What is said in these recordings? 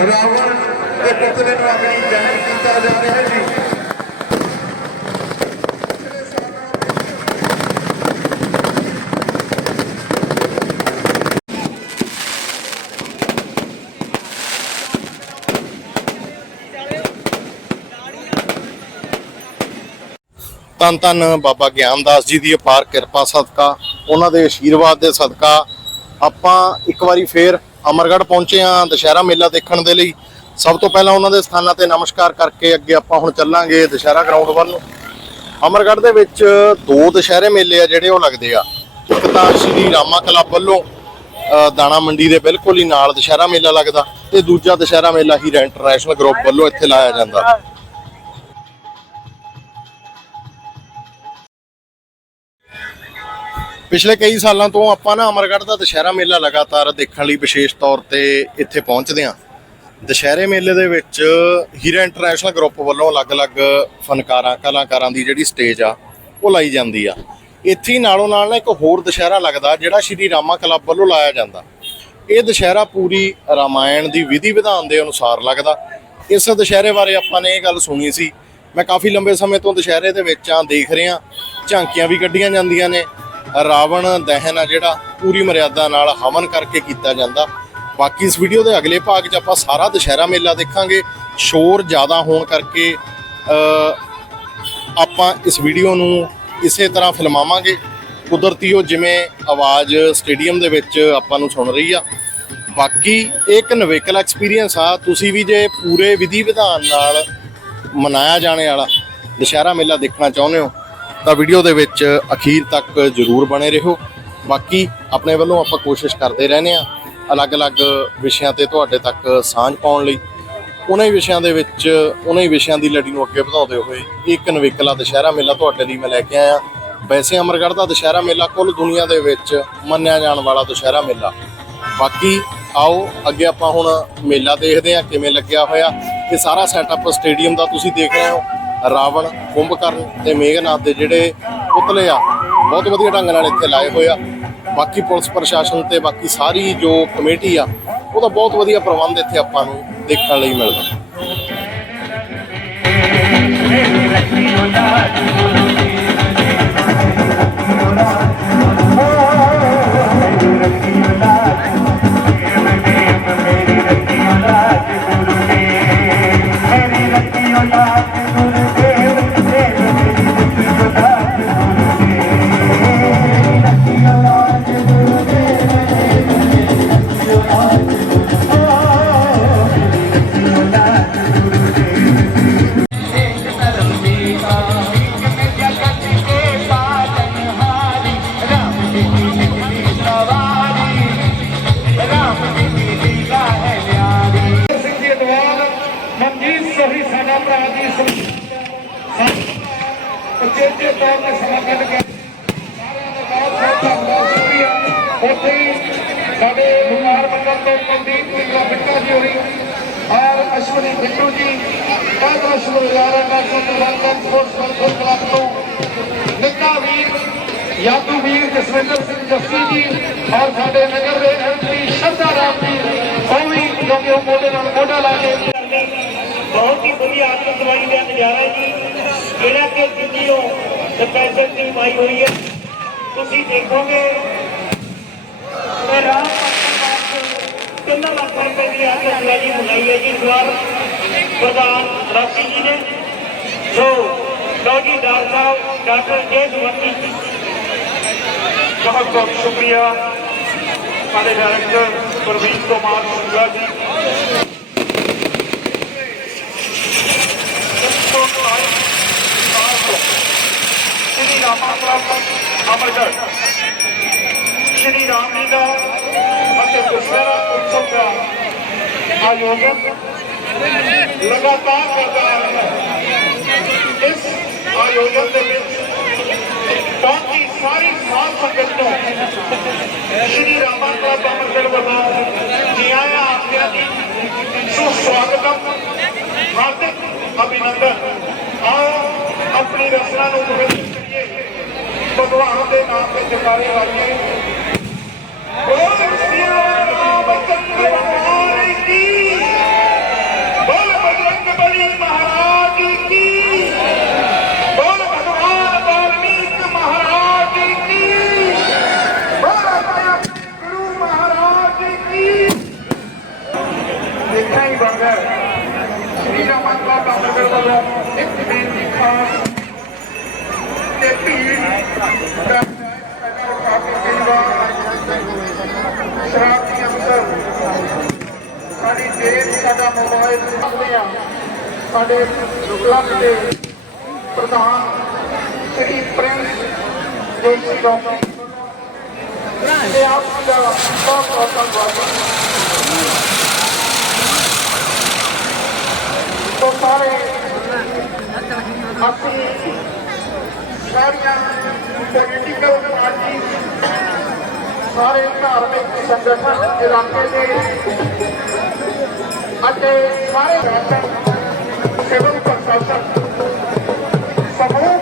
ਰਾਵਣ ਦੇ ਪੁਤਲੇ ਨੂੰ ਅਗਨੀ ਦਹਨ ਕੀਤਾ ਜਾ ਰਿਹਾ ਜੀ। ਧੰਨ ਧੰਨ ਬਾਬਾ ਗਿਆਨਦਾਸ ਜੀ ਦੀ ਅਪਾਰ ਕਿਰਪਾ ਸਦਕਾ, ਉਹਨਾਂ ਦੇ ਆਸ਼ੀਰਵਾਦ ਦੇ ਸਦਕਾ ਆਪਾਂ ਇੱਕ ਵਾਰੀ ਫੇਰ ਅਮਰਗੜ੍ਹ ਪਹੁੰਚੇ ਹਾਂ ਦੁਸ਼ਹਿਰਾ ਮੇਲਾ ਦੇਖਣ ਦੇ ਲਈ। ਸਭ ਤੋਂ ਪਹਿਲਾਂ ਉਹਨਾਂ ਦੇ ਸਥਾਨਾਂ ਤੇ ਨਮਸਕਾਰ ਕਰਕੇ ਅੱਗੇ ਆਪਾਂ ਹੁਣ ਚੱਲਾਂਗੇ ਦੁਸ਼ਹਿਰਾ ਗਰਾਊਂਡ ਵੱਲ ਨੂੰ। ਅਮਰਗੜ੍ਹ ਦੇ ਵਿੱਚ ਦੋ ਦੁਸ਼ਹਿਰੇ ਮੇਲੇ ਆ ਜਿਹੜੇ ਉਹ ਲੱਗਦੇ ਆ। ਇੱਕ ਤਾਂ ਸ਼੍ਰੀ ਰਾਮਾ ਕਲੱਬ ਵੱਲੋਂ ਦਾਣਾ ਮੰਡੀ ਦੇ ਬਿਲਕੁਲ ਹੀ ਨਾਲ ਦੁਸ਼ਹਿਰਾ ਮੇਲਾ ਲੱਗਦਾ ਤੇ ਦੂਜਾ ਦੁਸ਼ਹਿਰਾ ਮੇਲਾ ਹੀਰਾ ਇੰਟਰਨੈਸ਼ਨਲ ਗਰੁੱਪ ਵੱਲੋਂ ਇੱਥੇ ਲਾਇਆ ਜਾਂਦਾ। ਪਿਛਲੇ ਕਈ ਸਾਲਾਂ ਤੋਂ ਆਪਾਂ ਨਾ ਅਮਰਗੜ੍ਹ ਦਾ ਦੁਸ਼ਹਿਰਾ ਮੇਲਾ ਲਗਾਤਾਰ ਦੇਖਣ ਲਈ ਵਿਸ਼ੇਸ਼ ਤੌਰ ਤੇ ਇੱਥੇ ਪਹੁੰਚਦੇ ਹਾਂ। ਦੁਸ਼ਹਿਰੇ ਮੇਲੇ ਦੇ ਵਿੱਚ ਹੀਰਾ ਇੰਟਰਨੈਸ਼ਨਲ ਗਰੁੱਪ ਵੱਲੋਂ ਅਲੱਗ-ਅਲੱਗ ਫਨਕਾਰਾਂ, ਕਲਾਕਾਰਾਂ ਦੀ ਜਿਹੜੀ ਸਟੇਜ ਆ, ਉਹ ਲਾਈ ਜਾਂਦੀ ਆ। ਇੱਥੇ ਨਾਲੋਂ ਨਾਲ ਇੱਕ ਹੋਰ ਦੁਸ਼ਹਿਰਾ ਲੱਗਦਾ, ਜਿਹੜਾ ਸ਼੍ਰੀ ਰਾਮਾ ਕਲੱਬ ਵੱਲੋਂ ਲਾਇਆ ਜਾਂਦਾ। ਇਹ ਦੁਸ਼ਹਿਰਾ ਪੂਰੀ ਰਾਮਾਇਣ ਦੀ ਵਿਧੀ ਵਿਧਾਨ ਦੇ ਅਨੁਸਾਰ ਲੱਗਦਾ। ਇਸ ਦੁਸ਼ਹਿਰੇ ਬਾਰੇ ਆਪਾਂ ਨੇ ਇਹ ਗੱਲ ਸੁਣੀ ਸੀ। ਮੈਂ ਕਾਫੀ ਲੰਬੇ ਸਮੇਂ ਤੋਂ ਦੁਸ਼ਹਿਰੇ ਦੇ ਵਿੱਚ ਆ, ਦੇਖ ਰਿਹਾ। ਝਾਂਕੀਆਂ ਵੀ ਕੱਢੀਆਂ ਜਾਂਦੀਆਂ ਨੇ। ਰਾਵਣ, ਦਹਨ ਆ ਜਿਹੜਾ, ਪੂਰੀ ਮਰਿਆਦਾ ਨਾਲ ਹਵਨ ਕਰਕੇ ਕੀਤਾ ਜਾਂਦਾ। ਬਾਕੀ ਇਸ ਵੀਡੀਓ ਦੇ ਅਗਲੇ ਭਾਗ 'ਚ ਆਪਾਂ ਸਾਰਾ ਦੁਸ਼ਹਿਰਾ ਮੇਲਾ ਦੇਖਾਂਗੇ। ਸ਼ੋਰ ਜ਼ਿਆਦਾ ਹੋਣ ਕਰਕੇ ਆਪਾਂ ਇਸ ਵੀਡੀਓ ਨੂੰ ਇਸੇ ਤਰ੍ਹਾਂ ਫਿਲਮਾਵਾਂਗੇ। ਕੁਦਰਤੀ ਉਹ ਜਿਵੇਂ ਆਵਾਜ਼ ਸਟੇਡੀਅਮ ਦੇ ਵਿੱਚ ਆਪਾਂ ਨੂੰ ਸੁਣ ਰਹੀ ਆ। ਬਾਕੀ ਇਹ ਇੱਕ ਨਵੇਕਲ ਐਕਸਪੀਰੀਅੰਸ ਆ। ਤੁਸੀਂ ਵੀ ਜੇ ਪੂਰੇ ਵਿਧੀ ਵਿਧਾਨ ਨਾਲ ਮਨਾਇਆ ਜਾਣੇ ਵਾਲਾ ਦੁਸ਼ਹਿਰਾ ਮੇਲਾ ਦੇਖਣਾ ਚਾਹੁੰਦੇ ਹੋ ਤਾਂ ਵੀਡੀਓ ਦੇ ਵਿੱਚ ਅਖੀਰ ਤੱਕ ਜ਼ਰੂਰ ਬਣੇ ਰਹੋ। ਬਾਕੀ ਆਪਣੇ ਵੱਲੋਂ ਆਪਾਂ ਕੋਸ਼ਿਸ਼ ਕਰਦੇ ਰਹਿੰਦੇ ਆ ਅਲੱਗ-ਅਲੱਗ ਵਿਸ਼ਿਆਂ ਤੇ ਤੁਹਾਡੇ ਤੱਕ ਸਾਂਝ ਪਾਉਣ ਲਈ। ਉਹਨਾਂ ਹੀ ਵਿਸ਼ਿਆਂ ਦੇ ਵਿੱਚ ਉਹਨਾਂ ਹੀ ਵਿਸ਼ਿਆਂ ਦੀ ਲੜੀ ਨੂੰ ਅੱਗੇ ਵਧਾਉਂਦੇ ਹੋਏ ਇੱਕ ਨਵੇਕਲਾ ਦੁਸ਼ਹਿਰਾ ਮੇਲਾ ਤੁਹਾਡੇ ਲਈ ਮੈਂ ਲੈ ਕੇ ਆਇਆ। ਵੈਸੇ ਅਮਰਗੜ੍ਹ ਦਾ ਦੁਸ਼ਹਿਰਾ ਮੇਲਾ ਕੁੱਲ ਦੁਨੀਆ ਦੇ ਵਿੱਚ ਮੰਨਿਆ ਜਾਣ ਵਾਲਾ ਦੁਸ਼ਹਿਰਾ ਮੇਲਾ। ਬਾਕੀ ਆਓ, ਅੱਗੇ ਆਪਾਂ ਹੁਣ ਮੇਲਾ ਦੇਖਦੇ ਹਾਂ ਕਿਵੇਂ ਲੱਗਿਆ ਹੋਇਆ। ਇਹ ਸਾਰਾ ਸੈਟਅਪ ਸਟੇਡੀਅਮ ਦਾ ਤੁਸੀਂ ਦੇਖ ਰਹੇ ਹੋ। ਰਾਵਣ, ਕੁੰਭਕਰਨ ਤੇ ਮੇਘਨਾਥ ਦੇ ਜਿਹੜੇ ਪੁਤਲੇ ਆ, ਬਹੁਤ ਵਧੀਆ ਢੰਗ ਨਾਲ ਇੱਥੇ ਲਾਏ ਹੋਏ ਆ। ਬਾਕੀ ਪੁਲਿਸ ਪ੍ਰਸ਼ਾਸਨ ਤੇ ਬਾਕੀ ਸਾਰੀ ਜੋ ਕਮੇਟੀ ਆ, ਉਹਦਾ ਬਹੁਤ ਵਧੀਆ ਪ੍ਰਬੰਧ ਇੱਥੇ ਆਪਾਂ ਨੂੰ ਦੇਖਣ ਲਈ ਮਿਲਦਾ। ਉਚੇਚੇ ਤੌਰ ਤੇ ਸਮਾਂ ਕੱਢ ਕੇ ਸਾਰਿਆਂ ਦਾ ਬਹੁਤ ਬਹੁਤ ਧੰਨਵਾਦ, ਸ਼ੁਕਰੀਆ। ਉੱਥੇ ਸਾਡੇ ਬਿਮਾਰ ਮੰਡਲ ਤੋਂ ਕੁਲਦੀਪ ਸਿੰਘ ਬਿੱਟਾ ਜੀ ਹੋਰੀ ਔਰ ਅਸ਼ਵਨੀ ਬਿੱਟੂ ਜੀ ਬਹੁਤ ਬਹੁਤ ਸ਼ੁਕਰਗੁਜ਼ਾਰ ਹਾਂ ਸਪੋਰਟਸ ਵਰਕਰ ਕਲੱਬ ਤੋਂ ਨਿੱਕਾ ਵੀਰ, ਯਾਦੂ ਵੀਰ ਜਸਵਿੰਦਰ ਸਿੰਘ ਜੱਸੀ ਜੀ, ਔਰ ਸਾਡੇ ਨਗਰ ਦੇ ਐਮਪੀ ਸ਼ਰਧਾ ਰਾਮ ਜੀ, ਉਹ ਵੀ ਕਿਉਂਕਿ ਉਹ ਮੋਢੇ ਨਾਲ ਮੋਢਾ ਲਾ ਕੇ ਬਹੁਤ ਹੀ ਵਧੀਆ ਆਤਮ ਦਵਾਈ ਦਾ ਨਜ਼ਾਰਾ ਜੀ। ਜੀ ਜਿਹੜਾ ਕਿ ਦਿੱਲੀੋਂ ਸਪੈਸ਼ਲ ਟੀਮ ਆਈ ਹੋਈ ਹੈ ਤੁਸੀਂ ਦੇਖੋਗੇ ਮੈਂ ਰਾਮ ਤਿੰਨ ਲੱਖ ਰੁਪਏ ਦੀ ਆਤਮ ਦਵਾਈ ਮੰਗਾਈ ਹੈ ਜੀ ਇਸ ਵਾਰ ਪ੍ਰਧਾਨ ਰਾਸ਼ੀ ਜੀ ਨੇ ਸੋ ਲਓ ਜੀ ਡਾਕਟਰ ਸਾਹਿਬ ਡਾਕਟਰ ਜੇ ਸੁਵੰਤੀ ਜੀ ਬਹੁਤ ਬਹੁਤ ਸ਼ੁਕਰੀਆ ਸਾਡੇ ਡਾਇਰੈਕਟਰ ਪ੍ਰਵੀਨ ਕੁਮਾਰ ਸ਼ੁਕਲਾ ਜੀ ਸ਼੍ਰੀ ਰਾਮਾ ਕਲੱਬ ਅਮਰਗੜ੍ਹ ਸ਼੍ਰੀ ਰਾਮ ਲੀਲਾ ਅਤੇ ਦੁਸ਼ਹਿਰਾ ਉਤਸਵ ਦਾ ਆਯੋਜਨ ਲਗਾਤਾਰ ਕਰਦਾ ਆ ਰਿਹਾ ਹੈ ਇਸ ਆਯੋਜਨ ਦੇ ਵਿੱਚ ਬਹੁਤ ਹੀ ਸਾਰੀ ਸਾਧ ਸੰਗਤ ਨੂੰ ਸ਼੍ਰੀ ਰਾਮਾ ਕਲੱਬ ਅਮਰਗੜ੍ਹ ਵੱਲੋਂ ਜੀ ਆਇਆਂ ਆਖਿਆ ਜੀ ਸੁਸਵਾਗਤਮ ਹਾਰਦਿਕ ਅਭਿਨੰਦਨ ਆਓ ਆਪਣੀ ਰਚਨਾ ਨੂੰ ਪਵਿੱਤਰ ਕਰੀਏ ਭਗਵਾਨ ਦੇ ਨਾਮ ਤੇ ਜਪਾਰੇ ਵਾਲੀਏ ਬੋਲ ਸ੍ਰੀ ਰਾਮ ਚੰਦਰ ਭਗਵਾਨ ਕੀ? ਦਾ ਮੋਬਾਈਲ ਕਰਦੇ ਆ ਸਾਡੇ ਕਲੱਬ ਦੇ ਪ੍ਰਧਾਨ ਸ੍ਰੀ ਪ੍ਰਿੰਸ, ਜੋਸ਼ੀ ਡਾਕਟਰ ਤੇ ਆਪ ਦਾ ਬਹੁਤ ਬਹੁਤ ਧੰਨਵਾਦ। ਤੋਂ ਸਾਰੇ ਅਸੀਂ ਸਾਰੀਆਂ ਪੋਲੀਟੀਕਲ ਪਾਰਟੀ ਸਾਰੇ ਧਾਰਮਿਕ ਸੰਗਠਨ, ਇਲਾਕੇ ਦੇ ਅਤੇ ਸਾਰੇ ਰਾਜਾਂ ਸਿਵਲ ਪ੍ਰਸ਼ਾਸਨ ਸਮੂਹ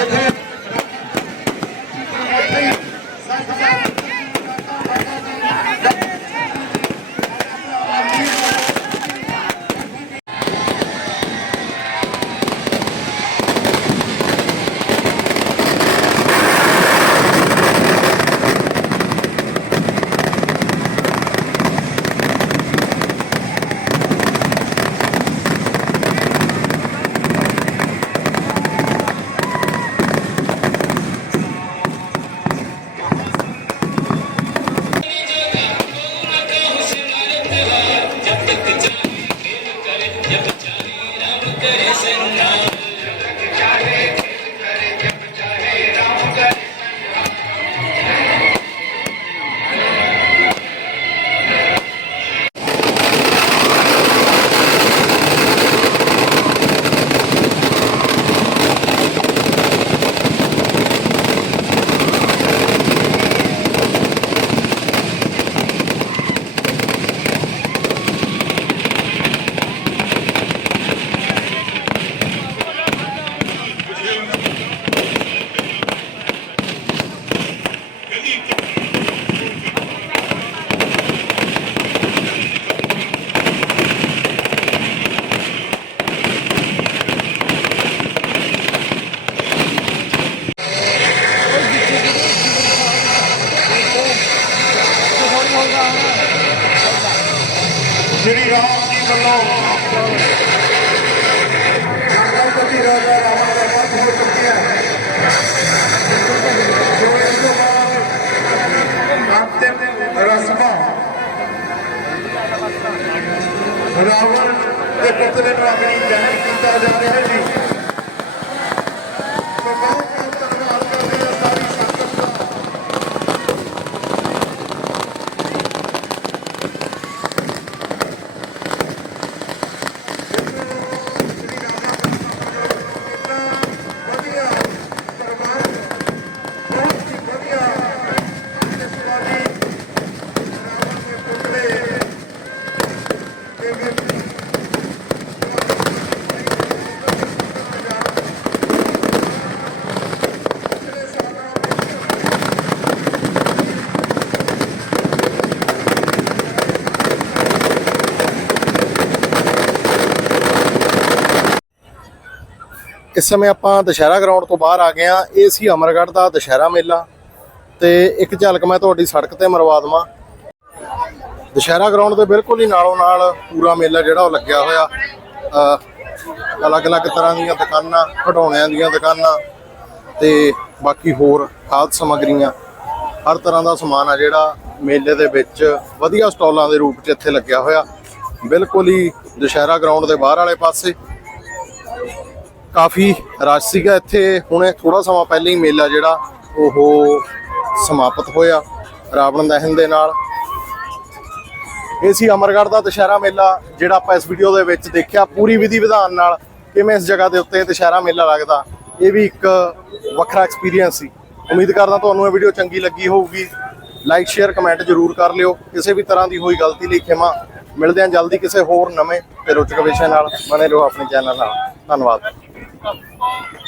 Yeah. ਰਾਮ ਜੀ ਵੱਲੋਂ ਗਣਪਤੀ ਰਾਜਾ ਰਾਵਣ ਦਾ ਵੱਧ ਹੋ ਚੁੱਕਿਆ ਜੋ ਇਸ ਤੋਂ ਬਾਅਦ ਅੰਤਿਮ ਰਸਮਾਂ ਰਾਵਣ ਦੇ ਪੁਤਲੇ ਨੂੰ ਅਗਨੀ ਦਹਨ ਕੀਤਾ ਜਾ ਰਿਹਾ ਹੈ ਜੀ ਸੋ ਬਹੁਤ ਬਹੁਤ ਧੰਨਵਾਦ ਕਰਦੇ ਹਾਂ ਸਾਰੀ ਸੰਗਤ ਦਾ ਵਧੀਆ ਪਰਿਵਾਰ ਬਹੁਤ ਹੀ ਵਧੀਆ ਜਸਵਾਲੀ ਰਾਵਣ ਦੇ ਪੁਤਲੇ ਦੇ ਵਿੱਚ ਇਸ ਸਮੇਂ ਆਪਾਂ ਦੁਸ਼ਹਿਰਾ ਗਰਾਊਂਡ ਤੋਂ ਬਾਹਰ ਆ ਗਏ ਆ ਇਹ ਸੀ ਅਮਰਗੜ੍ਹ ਦਾ ਦੁਸ਼ਹਿਰਾ ਮੇਲਾ। ਤੇ ਇੱਕ ਝਲਕ ਮੈਂ ਤੁਹਾਡੀ ਸੜਕ ਤੇ ਮਰਵਾ ਦੇਵਾਂ। ਦੁਸ਼ਹਿਰਾ ਗਰਾਊਂਡ ਦੇ ਬਿਲਕੁਲ ਹੀ ਨਾਲੋਂ ਨਾਲ ਪੂਰਾ ਮੇਲਾ ਜਿਹੜਾ ਉਹ ਲੱਗਿਆ ਹੋਇਆ। ਅਲੱਗ-ਅਲੱਗ ਤਰ੍ਹਾਂ ਦੀਆਂ ਦੁਕਾਨਾਂ, ਖਿਡੌਣਿਆਂ ਦੀਆਂ ਦੁਕਾਨਾਂ ਤੇ ਬਾਕੀ ਹੋਰ ਖਾਦ ਸਮੱਗਰੀਆਂ। ਹਰ ਤਰ੍ਹਾਂ ਦਾ ਸਮਾਨ ਆ ਜਿਹੜਾ ਮੇਲੇ ਦੇ ਵਿੱਚ ਵਧੀਆ ਸਟਾਲਾਂ ਦੇ ਰੂਪ 'ਚ ਇੱਥੇ ਲੱਗਿਆ ਹੋਇਆ। ਬਿਲਕੁਲ ਹੀ ਦੁਸ਼ਹਿਰਾ ਗਰਾਊਂਡ ਦੇ ਬਾਹਰ ਵਾਲੇ ਪਾਸੇ। ਕਾਫੀ ਰਸ਼ ਸੀਗਾ ਇੱਥੇ। ਹੁਣੇ ਥੋੜਾ ਸਮਾਂ ਪਹਿਲਾਂ ਹੀ ਮੇਲਾ ਜਿਹੜਾ, ਉਹ ਸਮਾਪਤ ਹੋਇਆ ਰਾਵਣ ਦਹਨ ਦੇ ਨਾਲ। ਇਹ ਸੀ ਅਮਰਗੜ੍ਹ ਦਾ ਦੁਸ਼ਹਿਰਾ ਮੇਲਾ, ਜਿਹੜਾ ਆਪਾਂ ਇਸ ਵੀਡੀਓ ਦੇ ਵਿੱਚ ਦੇਖਿਆ। ਪੂਰੀ ਵਿਧੀ ਵਿਧਾਨ ਨਾਲ ਕਿਵੇਂ ਇਸ ਜਗ੍ਹਾ ਦੇ ਉੱਤੇ ਦੁਸ਼ਹਿਰਾ ਮੇਲਾ ਲੱਗਦਾ, ਇਹ ਵੀ ਇੱਕ ਵੱਖਰਾ ਐਕਸਪੀਰੀਅੰਸ ਸੀ। ਉਮੀਦ ਕਰਦਾ ਤੁਹਾਨੂੰ ਇਹ ਵੀਡੀਓ ਚੰਗੀ ਲੱਗੀ ਹੋਊਗੀ। ਲਾਈਕ ਸ਼ੇਅਰ ਕਮੈਂਟ ਜ਼ਰੂਰ ਕਰ ਲਿਓ। ਕਿਸੇ ਵੀ ਤਰ੍ਹਾਂ ਦੀ ਹੋਈ ਗਲਤੀ ਲਈ ਖਿਮਾ। ਮਿਲਦੇ ਹਾਂ ਜਲਦੀ ਕਿਸੇ ਹੋਰ ਨਵੇਂ ਤੇ ਰੋਚਕ ਵਿਸ਼ੇ ਨਾਲ। ਬਣੇ ਰਹੋ ਆਪਣੇ ਚੈਨਲ ਨਾਲ। ਧੰਨਵਾਦ। Oh.